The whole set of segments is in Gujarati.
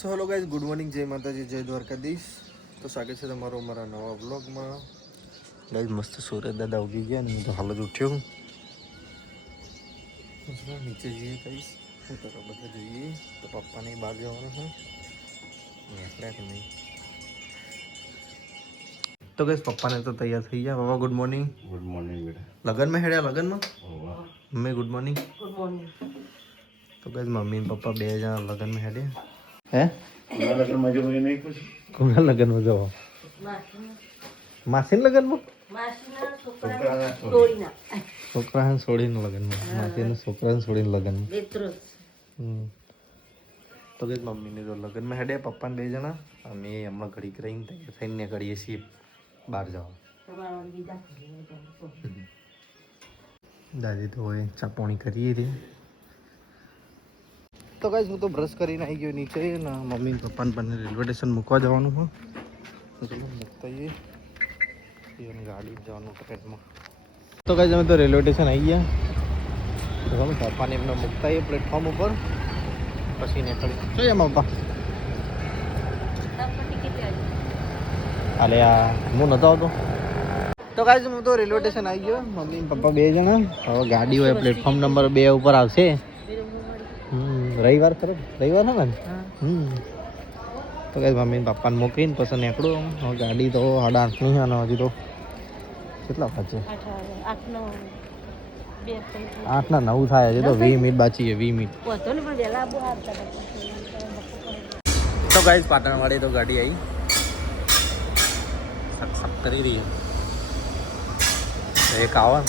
So hello guys, good morning, જય માતાજી, જય દ્વારકાધીશ. તો સ્વાગત છે તમારું અમારા નવા બ્લોગમાં. ગાઈઝ મસ્ત સુરત દાદા ઉગી ગયા ને હું તો હાલ જ ઉઠ્યો. નીચે જઈએ કહીશ શું કરો બધા જોઈએ. તો પપ્પાને બહાર જવાનું છે નીકળ્યા કે નહીં. તો ગાઈઝ પપ્પાને તો તૈયાર થઈ ગયા. બાબા ગુડ મોર્નિંગ. ગુડ મોર્નિંગ બેટા. લગનમાં હેડ્યા લગનમાં mummy good morning. Good morning. તો ગાઈઝ મમ્મી ને પપ્પા બે જણા લગનમાં હેડ્યા. હે કોના લગ્નમાં જવું એ નહીં પૂછ્યું? કોના લગનમાં જવા? માસીના લગનમાં? માસીના છોકરાના છોડીના છોકરાને છોડીને લગનમાં, માસીને છોકરાને છોડીને લગનમાં. લેત્રો તો કઈ મમ્મીને તો લગનમાં હેડે, પપ્પાને બે જણા. અમે હમણાં ઘડીક રહીને તૈયાર થઈને કરીએ છીએ બહાર જવા. દાદી તો હોય ચા પાણી કરીએ રે. તો ગાઈસ હું તો બ્રશ કરીને આવી ગયો નીચે ને મમ્મી ને પપ્પાને બંને રેલવે સ્ટેશન મૂકવા જવાનું હોય. ચલો મૂકતા જઈએ ગાડી જવાનું ટ્રેનમાં. તો ગાઈસ અમે તો રેલવે સ્ટેશન આવી ગયા. તો અમે પપ્પાને એમને મૂકતા આવીએ પ્લેટફોર્મ ઉપર પછી નીકળી જોઈએ પપ્પા. હાલે આ હું નતો આવતો. તો ગાઈસ હું તો રેલવે સ્ટેશન આવી ગયો, મમ્મી પપ્પા બે જણા. હવે ગાડી હોય પ્લેટફોર્મ નંબર 2 ઉપર આવશે. રવિવાર ખરો, રવિવાર છે ને. તો કઈ મમ્મી પપ્પાને મૂકીને પછી નીકળું. હવે ગાડી તો 8:30ની છે અને હજી તો કેટલા વાગે? 8:09 થાય. હજી તો 20 મિનિટ બાકી છે, 20 મિનિટ. તો ગાઈસ પાટણવાળી તો ગાડી આવી સક કરી રહી છે. એક આવા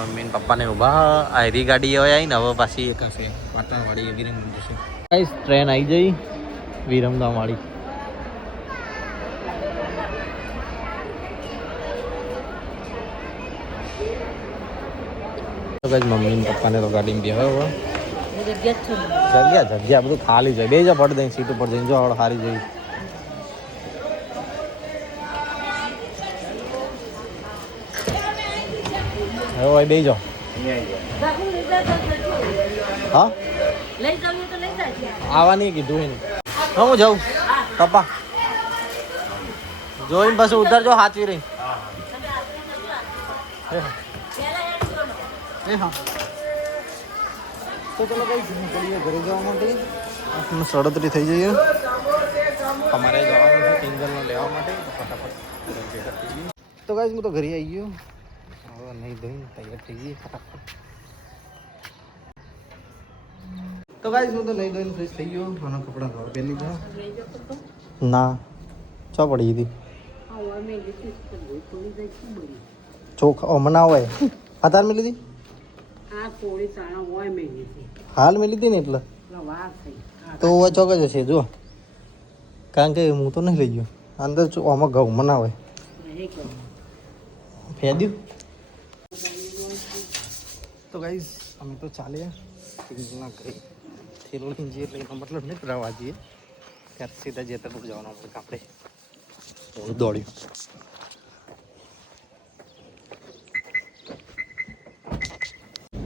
મમ્મી ને પપ્પાને ઊભા. આયરી ગાડી હવે આવી ને હવે પાછી એક હશે પાટણવાળી વિરમગામ જશે. ગાઈસ ટ્રેન આવી જઈ વિરમગામ વાળી. તો ગાઈસ મમ્મી ને પપ્પાને તો ગાડીમાં બેહ્યો. હવે જગ્યા બધું ખાલી જાય. બે જ પડ દઈ સીટ ઉપર જઈને જો આવડે સારી જઈ. હવે બે જાઓ. હા આવવાની કીધું એને. હું જાઉં પપ્પા જોઈને પછી ઉતરજો સાચવી રહી. હા તો ચલો કઈ નીકળીએ ઘરે જવા માટે. 37 થઈ જઈએ. અમારે જવાનું છે કિંજલને લેવા માટે. ફટાફટ તો ગાઈસ હું તો ઘરે આવી ગયો. હવે નહીં ધોઈને તૈયાર થઈ ગઈ ફટાફટ. તો ગાઈસ હું તો નહીં ધોઈને ફ્રેશ થઈ ગયો. મને કપડાં ધોવા પહેલી જાઓ. ના ચો પડી હતી ચોખા હમણાં હોય હાથ મેં લીધી. હાલ મેં લીધી ને એટલે તો ચોક જ હશે જો. કારણ કે હું તો નહીં લઈ ગયો અંદર. આમાં ઘઉં મના હોય ફેદ્યું. તો ગાઈસ અમે તો ચાલ્યા કિંજલના ઘરે. થેલો લઈને જઈએ એટલે એનો મતલબ નહીં પ્રવાહ જઈએ ત્યારે સીધા જેતરપુર જવાનું આપણે. આપણે દોડ્યું.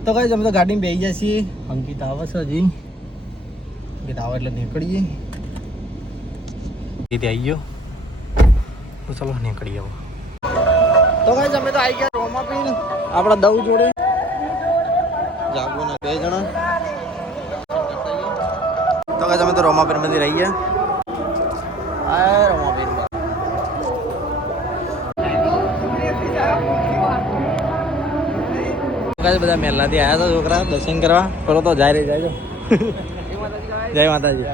તો ગાઈસ અમે તો ગાડીમાં બેસી ગયા છીએ. અંકિત આવે છે હજી. અંકિત આવે એટલે નીકળીએ. અંકિત આવી ગયો તો ચલો નીકળીએ હવે. તો ગાઈસ અમે તો આવી ગયા રોમાપીર આપણા દવ જોડે. જાગવાના 2 જણા. તો ગાઈસ અમે તો રોમાપીર મંદિર આવી ગયા. આ રોમાપીર બધા મેલાથી આવ્યા હતા છોકરા દર્શન કરવા. પેલો તો જાય રે જાય. જય માતાજી.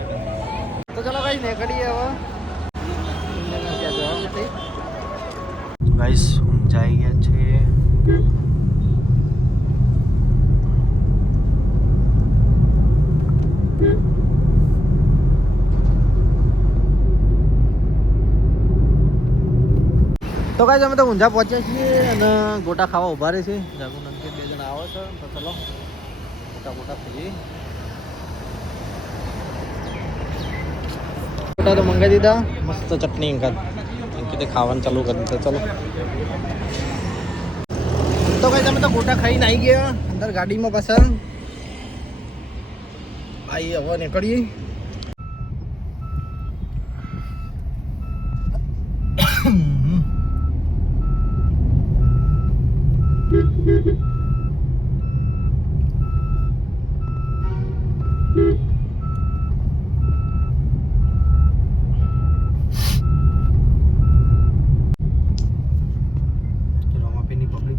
તો ચલો ગાઈસ નીકળીએ હવે. ગાઈસ ઊંચાઈ ગયા છે. તો ગાઈસ અમે તો ઊંઝા પહોંચ્યા છીએ અને ગોટા ખાવા ઉભા રહે છે. જાગુ નંદિર 2 જણા આવે છે તો ચલો ગોટા ખાઈએ. ગોટા તો મંગાવી દીધા. મસ્ત ચટણી અંકિતે ખાવાનું ચાલુ કરી દીધું. ચલો તો ગાઈસ અમે તો ગોટા ખાઈને આવી ગયા અંદર ગાડીમાં પાછા. આઈ હવે નીકળીએ.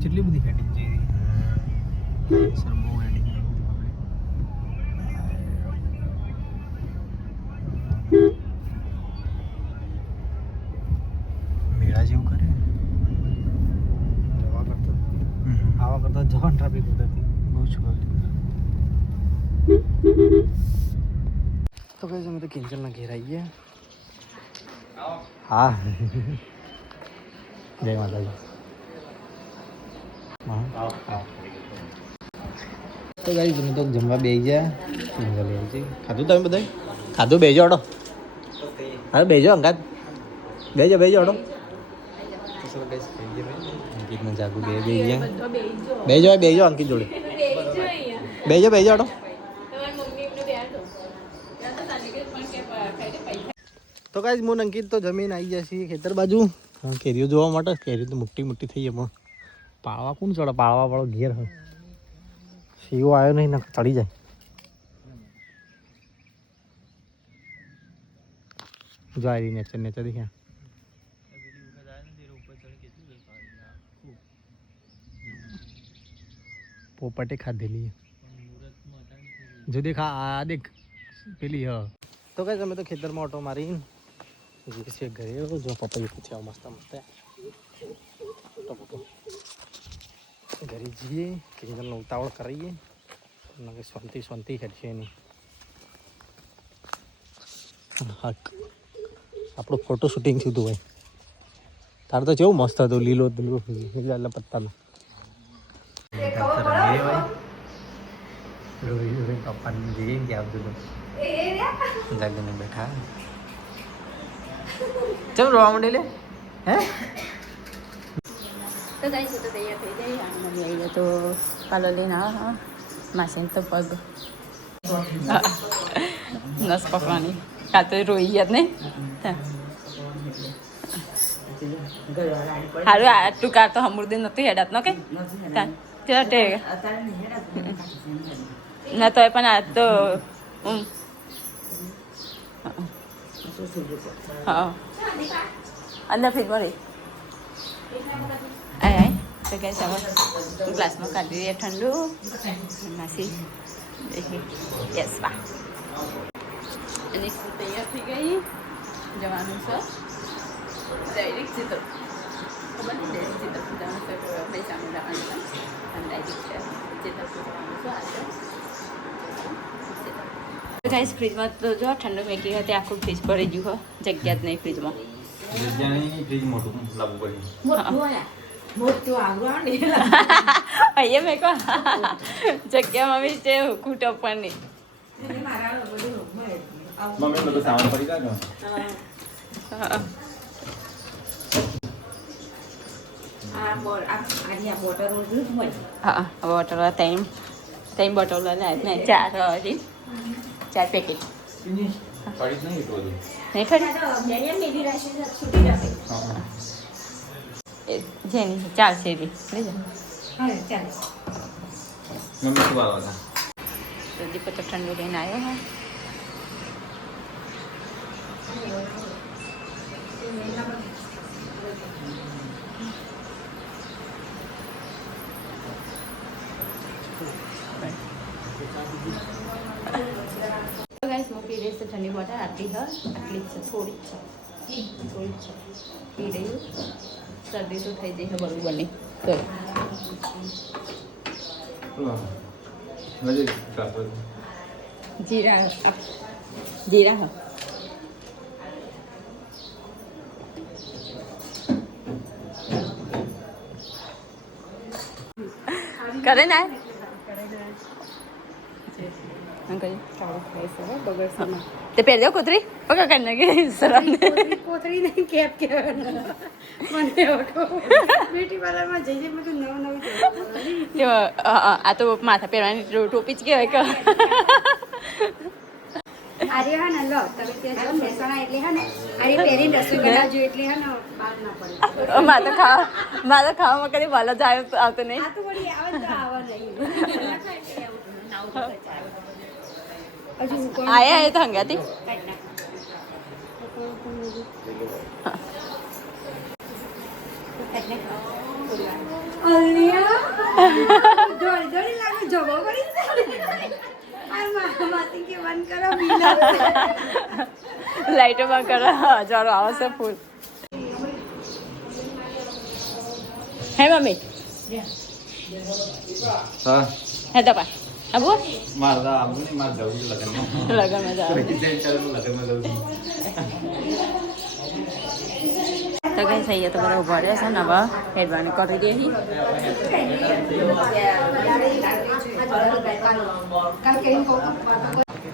કેટલી બધી હેડિંગ છે સર, બહુ હેડિંગ છે બધી પબ્લિક. મેળા જેવું કરે જવા કરતો આવા કરતા જવાન ટ્રાફિક ઉતરતી બહુ જ પબ્લિક. તો કઈ અમે તો કિંજલના ઘેર આવી ગયા. હા જય માતાજી. તો ગાડી તમે તો જમવા બેસી ગયા. ખાધું તમે બધા ખાધું? બેજો અડો. હા બેજો અંગાત બેજો બેજો અડો. અંકિતને જાગુ બે ગયા. બેજો બેજો અંકિત જોડે બેજો બેજો અડો. તો ગાઈસ હું અંકિત તો જમીન આવી ગયા છીએ ખેતર બાજુ કેરીઓ જોવા માટે. કેરીઓ તો મોટી મોટી થઈ છે પણ પાળવા કોણ ચડે? પાળવા વાળો ઘેર હોય. શિવો આવ્યો નહીં ને ચડી જાય. જાય નેચર નેચર દેખ્યા. પોપટે ખાધેલી જો દેખ આ દેખ પેલી હ. તો કઈ તમે તો ખેતરમાં ઓટો મારી છે ઘરે જો પપ્પા પૂછ્યા મસ્ત મસ્ત ઘરે જઈએ કિંજલનો ઉતાવળ કરીએ કે શાંતિ શાંતિ હેડશે એની. હક આપણું ફોટો શૂટિંગ થયું હતું ભાઈ. તારે તો કેવું મસ્ત હતું લીલો લીલા પત્તાનો. પપ્પાને જઈએ ગયા બધું જાગીને બેઠા. ચમ રોવા માંડે લે હે. તો ગાઈસ તો તૈયાર થઈ ગઈ અને મમ્મી આવી ગયા તો પાલો લઈને હા માસીને તો પગ નસ પકવાની કાં તો રોઈ ગયા નહીં. સારું આટલું કાર તો હમુરદી નહોતું હેડાત ન કે ના તો પણ આ તો હા અંદર ફ્રીજમાં રહી આય આય તો કે ગ્લાસમાં કાઢી દઈએ ઠંડુ માસી યસ વાહ. અને તૈયાર થઈ ગઈ જવાનું છે ડાયરેક્ટ ચિત્ર ખબર નહીં ડાયરેક્ટ ચિત્રપુર જવાનું છે પૈસામાં જવાનું છે અને ડાયરેક્ટ છે ચિત્રપુર જવાનું છે આજે. ગાઈસ ફ્રીજમાં તો જો ઠંડુ મેગી હતી આખું ફ્રીજ ભરી ગયું હો જગ્યા જ નહીં ફ્રીજમાં. ફ્રીજ મોટું લાવવું અહીંયા મેં કહો જગ્યામાં બી છે કૂટ ઉપરની. મમ્મી બધું સામાન પડી જાય. હા બોટલ ત્રણ બોટલ ને 4 હતી 4 પેકેટ નહીં ખરી જેની ચાલશે એવી લઈ જાઓ. મમ્મી શું હતા તો દીપક તો ઠંડુ લઈને આવ્યો હા. ગાઈસ મૂકી દઈશ તો ઠંડી બોટલ આટલી જ છે થોડી જ છે પી રહ્યું. શરદી તો થઈ જઈ છે બરોબરની તો જીરા હા કરે ના તે પહેલો કૂતરી પકડ કરી નાખી સરસ કોથળી નહીં કેપ કહેવાના મને બ્યુટી પાર્લરમાં જઈને બધું નવું આ તો માથા પહેરવાની ટોપી જ કહેવાય કે આરે હા ને લો તમે ત્યાં જો મહેસાણા એટલે હા ને આરે પહેરીને રસોઈ બનાવજો એટલે હા ને બહાર ના પડે મારે તો ખાવામાં કદી વાલો જ આવતો નહીં આ તો વળી આવે તો આવે નહીં હજુ કોણ આયા એ તો હંગાતી કાઢ નાખ. અલ્યા દોડી દોડી લાગે જવો પડી આ માસી કે બંધ કરો બીલા લાઈટો બંધ કરો હજારો આવશે ફૂલ હે મમ્મી હા હે તો પા આબુ મારા આવું નહીં મારે જવું છે લગ્નમાં લગનમાં જાવ લગ્નમાં જવું છું તો કઈ થઈ તો બધા ઉભા રહે છે ને હવે હેડવાની કરી દે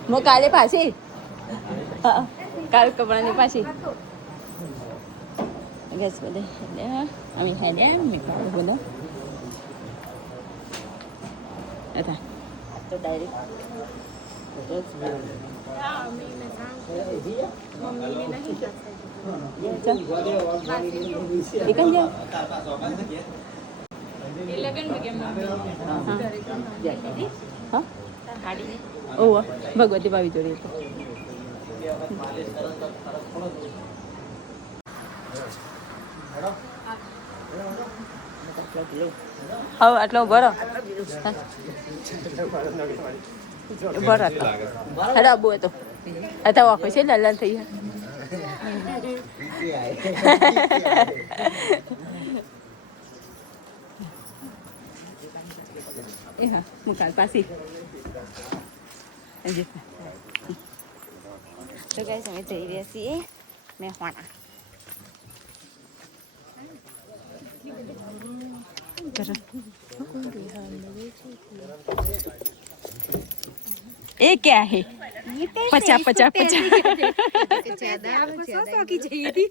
હું કાલે પાછી કાલ કપડાની પાછી ગેસ બધે અમે ખાઈ દે મેં ખાવું બધો હતા તો ભગવતી ભાવી જોડે હવે આટલો બરો બરો હેડો આબુ હતો અત્યારે વાંખો છે લાલ લાલ થઈ એ હા હું કાલ પાછી તો ગાઈસ અમે જઈ રહ્યા છીએ મહેસાણા ये क्या है 50 आपको 100 की चाहिए थी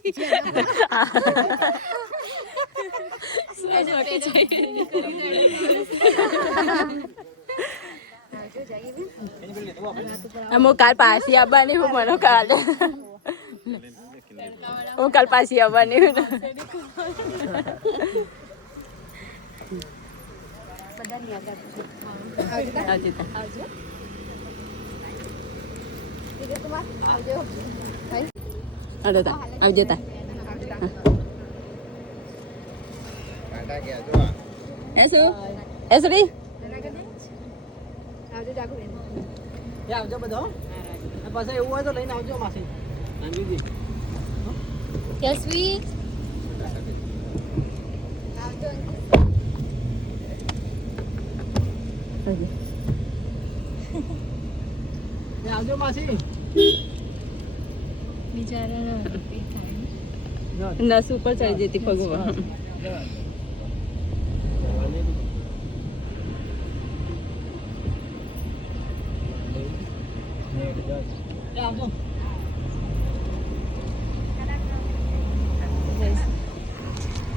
હું કાલ પાછી આવવાની હું મને કાલ હું કાલ પાછી આવવાની હું આવજો તા એસરી આવજો બધો પાછા એવું હોય તો લઈને આવજો માસી યશવી આવજો માસી નસ ઉપર ચડી જતી ભગવાન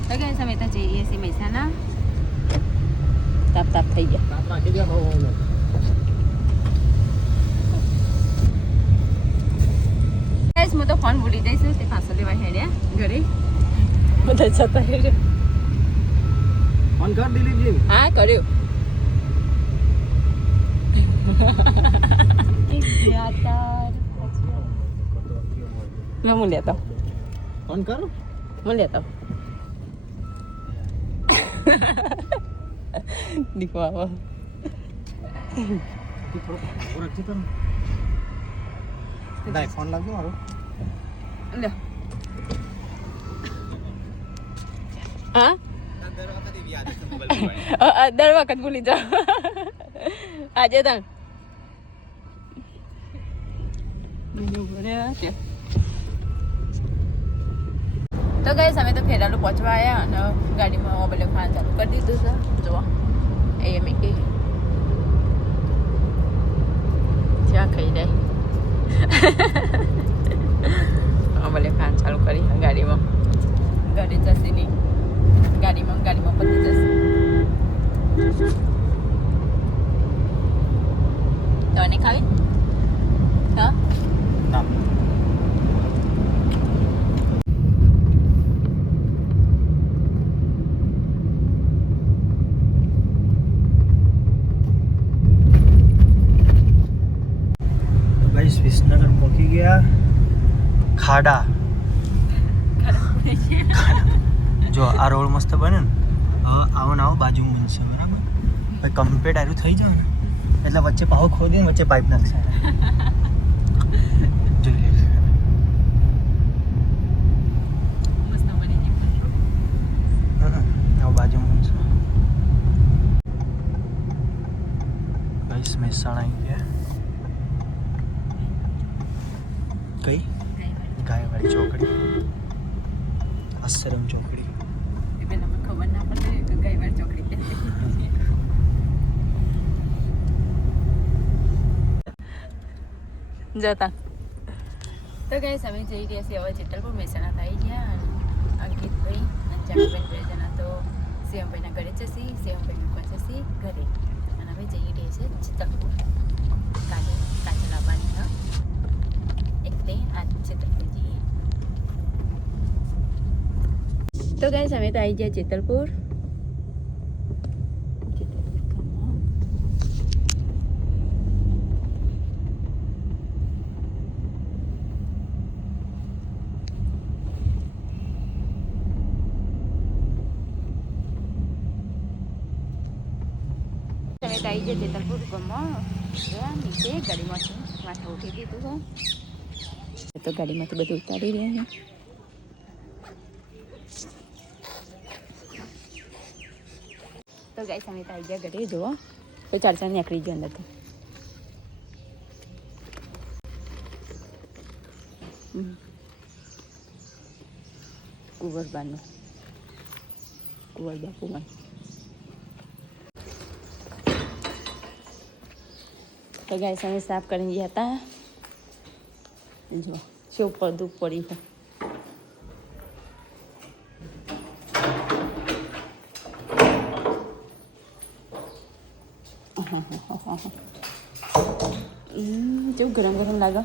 તો ગાઈસ અમે તો જઈએ છીએ મહેસાણા તાપ થઈ ગયા રાખી દે બહુ ગાઈસ હું તો ફોન ભૂલી જઈશ તે પાછો લેવા હેડ્યા ઘરે બધા જતા હેડ્યા ફોન કર દિલીપજી હા કર્યો હું લેતો ફોન કર હું લેતો દીકો આવો રાખજે તારો દાઈ ફોન લાવજો મારો લે હા દર વખત ભૂલી જાઓ આજે તને તો ગઈ અમે તો ફેરાલો પહોંચવા આવ્યા અને ગાડીમાં મોબાઈલ ખાવાનું ચાલુ કરી દીધું છે જોવા એ મેં કે જ્યાં ખાઈ જાય મોબાઈલ ખાવાનું ચાલુ કરી ગાડીમાં ગાડી જશે નહીં ગાડીમાં પતી જશે તો આને ખાવી હા ગયા ખાડા. જો આ રોડ મસ્ત બને ને, હવે આવો ને આવો બાજુ બનશે બરાબર. પછી કમ્પ્લીટ આરું થઈ જાય ને એટલે વચ્ચે પાવો ખોદીને વચ્ચે પાઇપ નાખશે. જોઈ લે આવો બાજુ બનશે. ગાઈસ મહેસાણા આવી ગયા. કઈ ગાયવાડી ચોકડી, આશ્રમ ચોકડી. ખબર ના પડે કે કઈ વાર ચોકડી જતા. તો ગાઈસ અમે જઈ રહ્યા છીએ હવે જેતલપુર. મહેસાણા થઈ ગયા. અંકિતભાઈ અને જાનુબેન 2 જણા તો શિવમભાઈના ઘરે જશે, શિવમભાઈ મૂકવા જશે ઘરે. અને અમે જઈ રહ્યા છીએ જેતલપુર. કાલે લાવવાની હા એટલે આજ જેતલપુર જઈએ. તો ગાઈસ અમે તો આવી ગયા જેતલપુર. આવી જાય જેતલપુર ગમો નીચે ગાડીમાંથી માથા ઉઠી દીધું છે તો ગાડીમાંથી બધું ઉતારી રહ્યા છે. તો ગાઈસ અમે તો આવી ગયા ઘરે. જુઓ કોઈ ચાર નીકળી ગયો અંદર તો. કુંવરબાનું કુંવરબા કુંવર. તો ગાઈસ અમે સાફ કરીને ગયા હતા. જો શું ઉપર દુઃખ પડી છે. કેવું ગરમ ગરમ લાગે.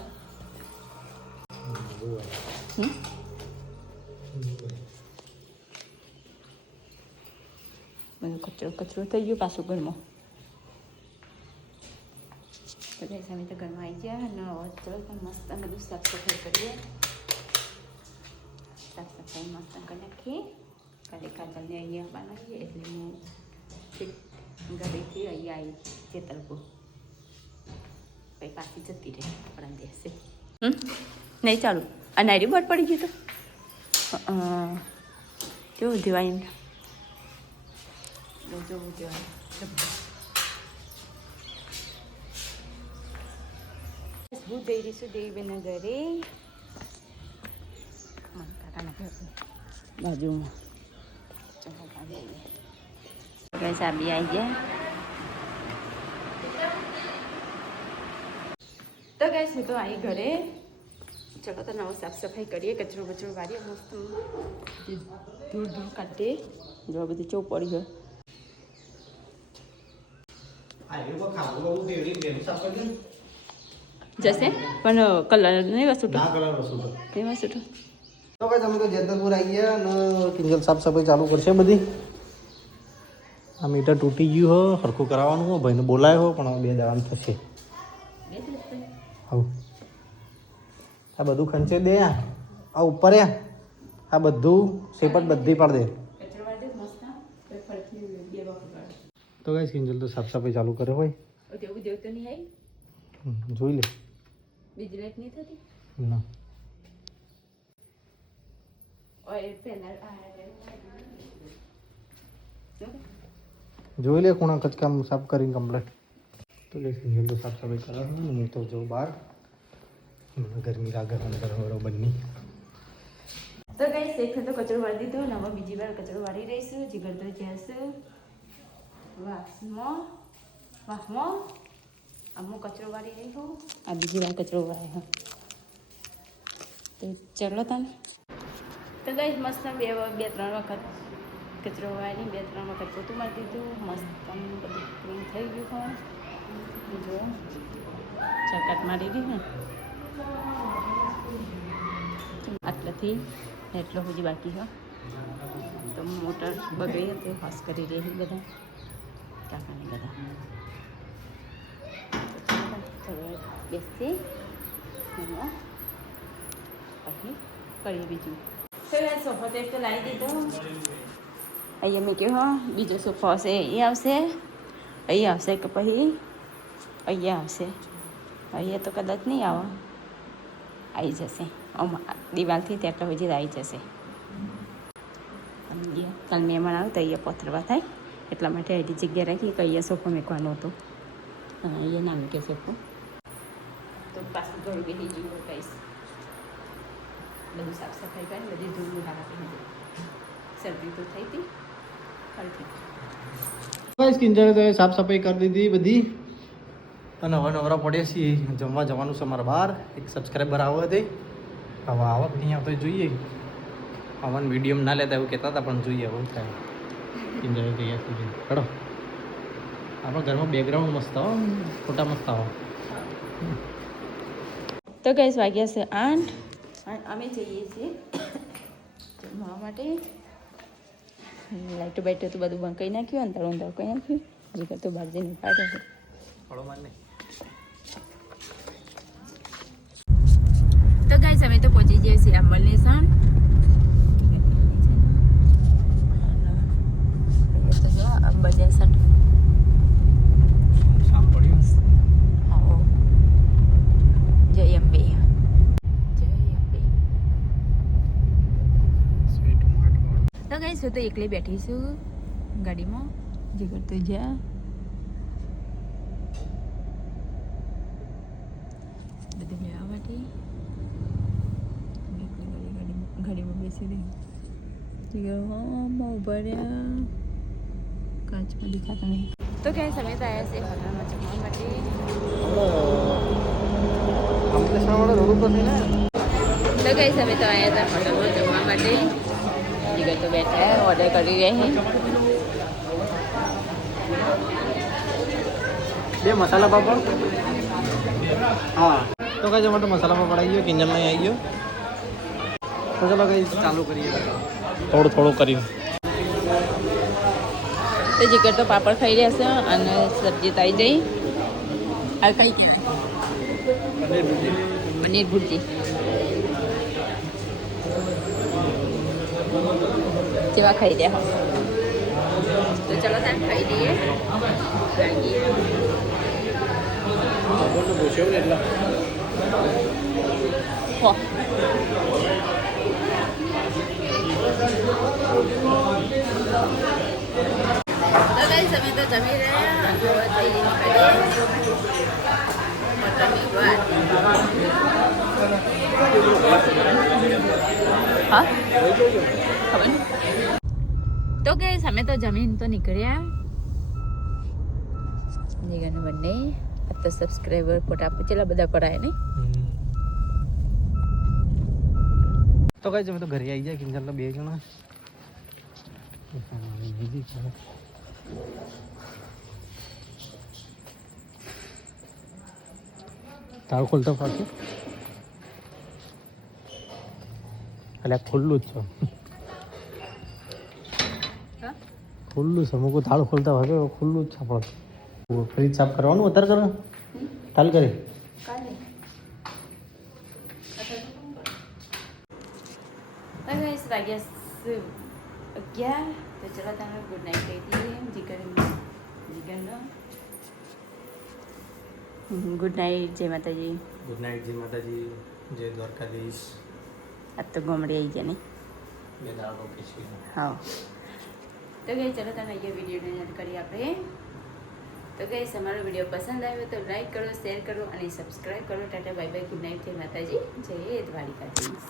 બધું કચરો થઈ ગયો પાછું ઘરમાં. તો ગાઈસ અમે તો ઘરમાં આવી ગયા અને ચલો તો મસ્ત બધું સાફ સફાઈ કરીએ. સાફ સફાઈ મસ્ત કરી નાખીએ. કાલે કાજલને અહીંયા બનાવીએ એટલે હું ઘરેથી અહીંયા આવી જેતલપુર. પછી પાછી જતી રહે આપણા દેશે. નહીં ચાલુ આ નાયરી બોટ પડી ગયું તો કેવું દિવાળી જોવું દિવાળી. હું જઈ રહી છું દેવીબેનના ઘરે. કાકાના ઘર બાજુમાં. ચલો ગાઈસ આ બી આવી ગયા. તો ગાઈસ હું તો આવી ઘરે. ચલો તો નવો સાફ સફાઈ કરીએ. કચરો વાળીએ મસ્ત ધૂળ કાઢીએ. જો બધું ચો પડી ગયો. જશે પણ કલર નહીં વસૂટો. નહીં વસૂટો. તો ભાઈ તમે તો જેતલપુર આવી ગયા અને કિંજલ સાફ સફાઈ ચાલુ કરશે બધી. આ મીટર તૂટી ગયું હો, સરખું કરાવવાનું હો. ભાઈને બોલાય હો પણ 2 જવાનું થશે. આવું આ બધું ખંચે દે. આ ઉપર આ બધું સેપટ બધી પાડ દે. તો ગાઈસ કિંજલ તો સાફ સફાઈ ચાલુ કરે હોય. જોઈ લે. બીજી લાઈટ નહીં થતી ના. જોઈ લે ખૂણા કચકામ સાફ કરીને કમ્પ્લીટ. તો લે કિંજલ તો સાફ સફાઈ કરાવવાનું. હું તો જો બહાર ગરમી લાગે અંદર બરોબરની. તો ગાઈસ એક તો કચરો વાળી દીધો ને હવે બીજી વાર કચરો વાળી રહીશું. જીગર તો જશે વાસમાં અમુક કચરો વાળી રહી હું. આ બીજી વાર કચરો વાળે હા. તો ચલો તને. તો ગાઈસ મસ્ત 2-3 વખત કચરો વાળી 2-3 વખત પોતું મારી દીધું. મસ્ત બધું ક્લીન થઈ ગયું હોય. જો ચકાટ મારી દીધી ને આટલાથી એટલો સુધી બાકી હોય. તો મોટર બગડી હતી ખાસ કરી રહી બધા કાકાને બધા. બેસી પછી કરીએ બીજું. ચાલો સોફા તો એક તો લાવી દીધો. અહીંયા મેં કહ્યું હા બીજો સોફો હશે અહીંયા આવશે, અહીંયા આવશે કે પછી અહીંયા આવશે. અહીંયા તો કદાચ નહીં આવે, આવી જશે દિવાલથી ત્યાં સુધી આવી જશે. કાલ મહેમાન આવે તો અહીંયા પથરવા થાય એટલા માટે એવી જગ્યા રાખી કે અહીંયા સોફો મૂકવાનો હતો. અહીંયા ના મૂકે સોફો તો પાછું ઘર બેસી જવું કહીશ. બધું સાફ સફાઈ કરી બધી ધૂળ રાખી દીધું. શરદી તો થઈ હતી ફરીથી. ગાઈસ કિંજલે તો સાફ સફાઈ કરી દીધી બધી અને હવે નવરા પડ્યા છીએ. જમવા જવાનું છે અમારા બહાર. એક સબસ્ક્રાઈબર આવો હતી, હવે આવક નહીં આવતો જોઈએ. અમને વિડીયો ના લેતા એવું કહેતા હતા પણ જોઈએ હવે થાય. કિંજલે તૈયાર થઈ ગઈ ચડો. આપણા ઘરમાં બેકગ્રાઉન્ડ મસ્ત આવો, ફોટા મસ્ત આવો. તો ગાઈસ વાગ્યા છે 8 અમે જઈએ છીએ જમવા માટે. લાઈટો બાઈટો તો બધું બંધ કરી નાખ્યું, અંધારું અંધારું કરી નાખ્યું. હજી તો બહાર જઈને પાડે છે. તો ગાઈસ અમે તો પહોંચી જઈએ છીએ અંબલનેસન. અંબલનેસન આવો. જય અંબે, જય અંબે. તો ગાઈસ હું તો એકલી બેઠી છું ગાડીમાં. જીગર તો જ્યાં બધું લેવા માટે ગાડીમાં બેસી રહી. જીગર હા ઉભા રહ્યા, કાચમાં દેખાતા નહીં. તો ક્યાંય સમય તો આવ્યા છે હોટલમાં જમવા માટે. તો કઈ સમય તો આવ્યા હતા હોટલમાં જમવા માટે. જીગર તો બેઠા ઓર્ડર કરી રહ્યા છે. બે મસાલા પાપડ. હા તો કઈ જમા તો મસાલા પાપડ આવી ગયો, કિંજલ નહીં આવી ગયો. તો ચલો કઈ ચાલુ કરીએ થોડું થોડું કરી. તો જીગર તો પાપડ ખાઈ રહ્યા છે અને સબ્જી તો આવી જઈ. આ કઈ પનીર ભુરજી જેવા ખાઈ રહ્યા હો. તો ચલો ત્યાં ખાઈ લઈએ. તો ગાઈસ અમે તો જમી રહ્યા. હા ખબર નહીં. તો ગાઈસ અમે તો જમીન તો નીકળ્યા. જીગરને બંને આ તો સબસ્ક્રાઈબર ફોટા પેલા બધા કરાય નહીં. તો કઈ જમે તો ઘરે આવી જાય કિંજલ બે જણા. તાળ ખોલતો પાછું એટલે ખુલ્લું જ છે, ખુલ્લું છે. મૂકું તાળ ખોલતા હોય ખુલ્લું જ છે. આપણે ફ્રીજ સાફ કરવાનું અત્યારે કરો તાલ કરી. વાગ્યા 11. તો ચલો તમે ગુડ નાઇટ કહી દઈએ. જીગરનો ગુડ નાઇટ. જય માતાજી. Good night. જય માતાજી. જય દ્વારકાધીશ. આજ તો ગમડી આવી ગયા નહીં. બે દાડો પછી હા. તો ગઈ ચલો તમે અહીંયા વિડીયોને યાદ કરીએ આપણે. તો ગઈ અમારો વિડીયો પસંદ આવ્યો તો લાઈક કરો, શેર કરો અને સબસ્ક્રાઈબ કરો. Tata bye bye. Good night. જય માતાજી. જય દ્વારકાધીશ.